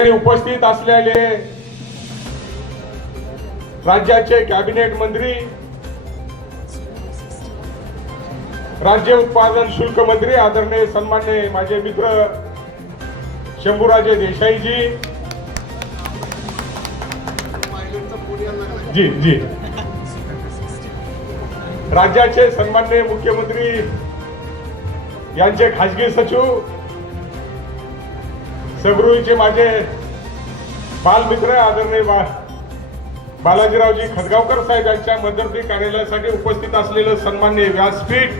उपस्थित असलेले राज्याचे कॅबिनेट मंत्री राज्य उत्पादन शुल्क मंत्री आदरणीय सन्मान्य माझे मित्र शंभूराजे देसाईजी. जी जी. राज्याचे सन्मान्य मुख्यमंत्री यांचे खासगी सचिव सगरुईचे माझे बालमित्र आदरणीय बा बालाजीरावजी खदगावकर साहेब यांच्या मध्यवर्ती कार्यालयासाठी उपस्थित असलेलं सन्मान्य व्यासपीठ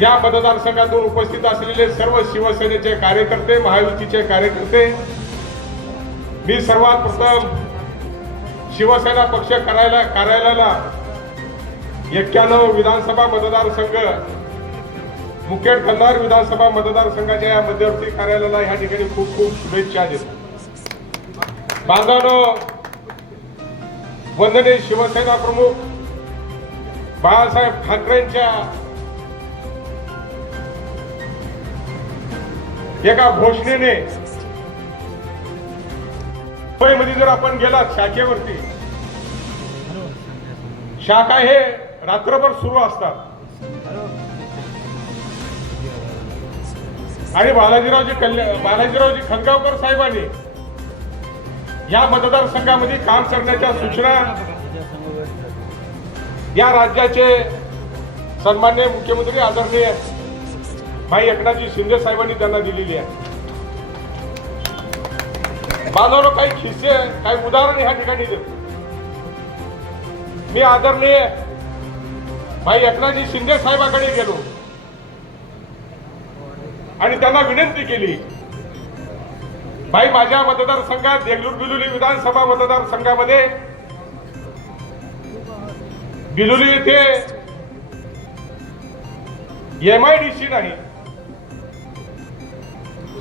या मतदारसंघातून उपस्थित असलेले सर्व शिवसेनेचे कार्यकर्ते महायुतीचे कार्यकर्ते मी सर्वात प्रथम शिवसेना पक्ष करायला कार्यालयाला एक्क्याण्णव विधानसभा मतदारसंघ मुखेड कल्हार विधानसभा मतदारसंघाच्या या मध्यवर्ती कार्यालयाला या ठिकाणी खूप खूप शुभेच्छा देतो. बांधवानो वंदने शिवसेना प्रमुख बाळासाहेब ठाकरेंच्या एका घोषणेने मुंबईमध्ये जर आपण गेलात शाखेवरती शाखा हे रात्रभर सुरू असतात. आणि बालाजीरावजी कल्याण बालाजीरावजी खनगावकर साहेबांनी या मतदारसंघामध्ये काम करण्याच्या सूचना या राज्याचे सन्मान्य मुख्यमंत्री आदरणीय भाई एकनाथजी शिंदे साहेबांनी त्यांना दिलेली आहे. बांधवनो काही खिस्से काही उदाहरण ह्या ठिकाणी देतो. मी आदरणीय भाई एकनाथजी शिंदे साहेबांकडे गेलो. आणि त्यांना विनंती केली. भाई माझ्या मतदारसंघात देगलूर बिलुली विधानसभा मतदारसंघामध्ये बिलुली येथे एम आय डी सी नाही.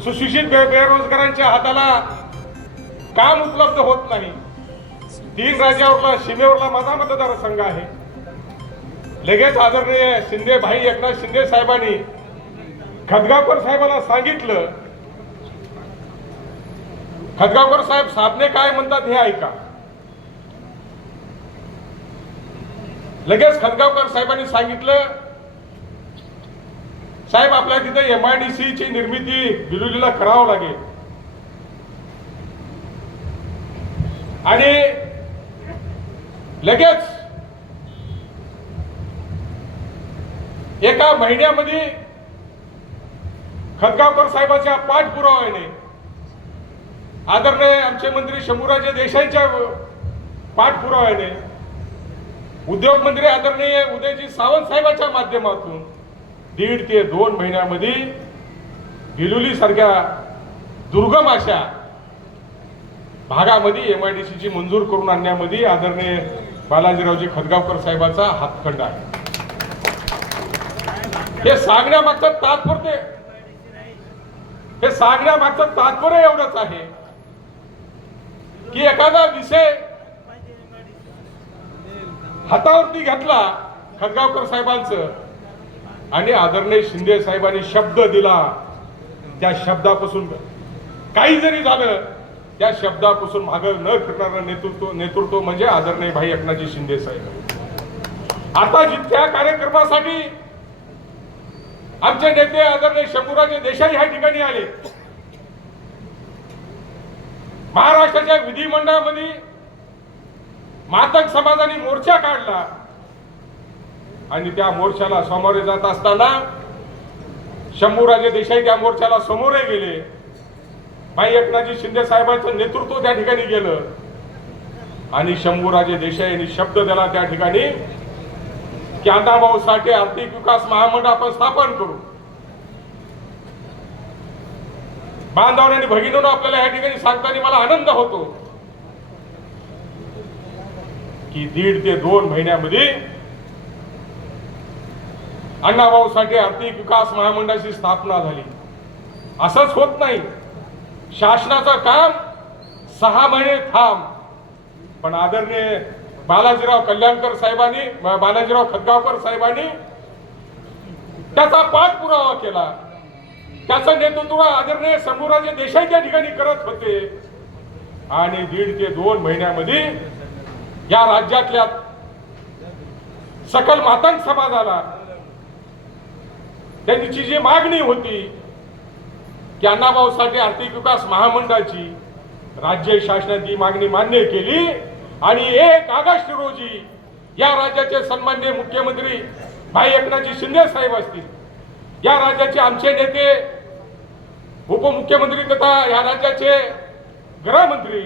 सुशिक्षित बे- बेरोजगारांच्या हाताला काम उपलब्ध होत नाही. तीन राज्यावरला सीमेवरला माझा मतदारसंघ आहे. लगेच आदरणीय शिंदे भाई एकनाथ शिंदे साहेबांनी खदगावकर साहेबांना सांगितलं खदगावकर साहेब साधने काय म्हणतात हे ऐका. लगेच खदगावकर साहेबांनी सांगितलं साहेब आपल्या तिथे एम आय डी सी ची निर्मिती बिलुलीला करावं लागेल. आणि लगेच एका महिन्यामध्ये खतगावकर साहेबाच्या पाठपुराव्याने आदरणीय आमचे मंत्री शंभूराजे देसाईच्या पाठपुराव्याने उद्योग मंत्री आदरणीय उदयजी सावंत साहेबाच्या माध्यमातून दीड ते दोन महिन्यामध्ये गिलुली सारख्या दुर्गम अशा भागामध्ये एम आय डी ची मंजूर करून आणण्यामध्ये आदरणीय बालाजीरावजी खतगावकर साहेबाचा हातखंड आहे. हे सांगण्यामागचं तात्पुरते हे सांगण्यामागचं तात्पर्य एवढंच आहे की एखादा विषय हातावरती घेतला खडगावकर साहेबांचं आणि आदरणीय शिंदे साहेबांनी शब्द दिला त्या शब्दापासून काही जरी झालं त्या शब्दापासून मागं न फिरणारं नेतृत्व नेतृत्व म्हणजे आदरणीय भाई एकनाथजी शिंदे साहेब. आता जिथल्या कार्यक्रमासाठी आमचे नेते आदरणीय शंभूराजे देसाई ह्या ठिकाणी आले. महाराष्ट्राच्या विधिमंडळामध्ये मातक समाजाने मोर्चा काढला. आणि त्या मोर्चाला सामोरे जात असताना शंभूराजे देसाई त्या मोर्चाला समोरे गेले. भाई एकनाथजी शिंदे साहेबांचं नेतृत्व त्या ठिकाणी गेलं. आणि शंभूराजे देसाई यांनी शब्द दिला त्या ठिकाणी की अण्णाभाऊ साठे आर्थिक विकास महामंडळ आपण स्थापन करू. बांधवांनी आणि भगिनीनं आपल्याला या ठिकाणी सांगताना मला आनंद होतो की दीड ते दोन महिन्यामध्ये अण्णाभाऊ साठे आर्थिक विकास महामंडळाची स्थापना झाली. असंच होत नाही. शासनाचं काम सहा महिने थांब. पण आदरणीय बालाजीराव कल्याणकर साहेबांनी बालाजीराव खदगावकर साहेबांनी त्याचा पाठपुरावा केला. त्याचं नेतृत्व आदरणीय शंभूराजे देसाई त्या ठिकाणी करत होते. आणि दीड ते दोन महिन्यामध्ये या राज्यातल्या सकल मातांग समाजाला त्यांची जी मागणी होती की अण्णाभाऊ साठे आर्थिक विकास महामंडळाची राज्य शासनाने ती मागणी मान्य केली आणि एक ऑगस्ट रोजी या राज्याचे सन्मान्य मुख्यमंत्री भाई एकनाथजी शिंदे साहेब असतील. या राज्याचे आमचे नेते उपमुख्यमंत्री तथा या राज्याचे गृहमंत्री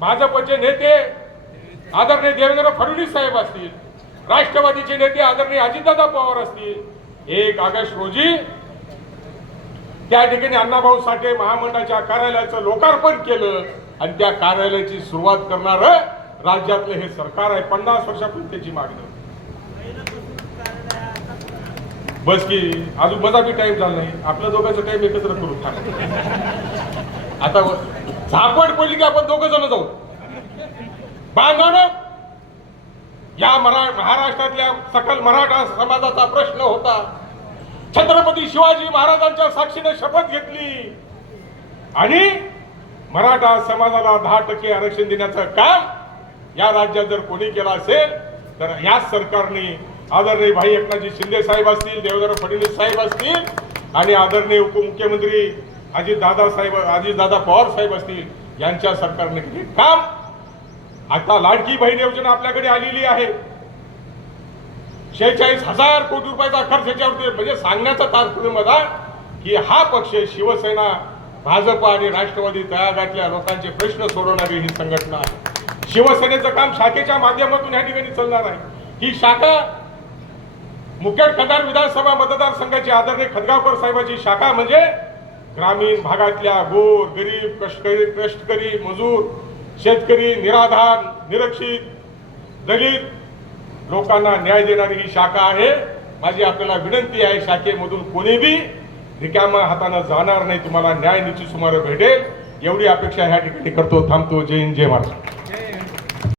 भाजपचे नेते आदरणीय देवेंद्र फडणवीस साहेब असतील राष्ट्रवादीचे नेते आदरणीय अजितदादा पवार असतील. एक ऑगस्ट रोजी त्या ठिकाणी अण्णाभाऊ साठे महामंडळाच्या कार्यालयाचं लोकार्पण केलं आणि त्या कार्यालयाची सुरुवात करणार राज्यातलं हे सरकार आहे पन्नास वर्षापूर्वी त्याची मागणी होती. बस की अजून माझा बी टाइम झाला नाही आपल्या दोघांचा टाइम एकत्र करू थांब. आता व- झापड पडली की आपण दोघं जण जाऊ बांधवानं या मरा महाराष्ट्रातल्या सकल मराठा समाजाचा प्रश्न होता छत्रपती शिवाजी महाराजांच्या साक्षीने शपथ घेतली आणि मराठा समाजाला दहा टक्के आरक्षण देण्याचं काम या राज्यात जर कोणी केला असेल तर या सरकारने आदरणीय भाई एकनाथजी शिंदे साहेब असतील देवेंद्र फडणवीस साहेब असतील आणि आदरणीय उपमुख्यमंत्री अजितदादा साहेब अजित दादा पवार साहेब असतील यांच्या सरकारने केली काम आता लाडकी बहीण योजना आपल्याकडे आलेली आहे. शेहेचाळीस हजार कोटी रुपयाचा खर्च याच्यावरती म्हणजे सांगण्याचा तात्पर्य मला की हा पक्ष शिवसेना भाजप आणि राष्ट्रवादी तळागातल्या लोकांचे प्रश्न सोडवणारी ही संघटना आहे. शिवसेनेचं काम शाखेच्या माध्यमातून या ठिकाणी चालणार आहे. ही शाखा मुखेड खदार विधानसभा मतदारसंघाची आदरणीय खदगावकर साहेबाची शाखा म्हणजे ग्रामीण भागातल्या गोर गरीब कष्टकरी कष्टकरी मजूर शेतकरी निराधार निरक्षित दलित लोकांना न्याय देणारी ही शाखा आहे. माझी आपल्याला विनंती आहे शाखेमधून कोणीबी रिकाम्या हातानं जाणार नाही. तुम्हाला न्याय निश्चित सुमारे भेटेल. एवढी अपेक्षा ह्या ठिकाणी करतो थांबतो. जय हिंद जय महाराष्ट्र.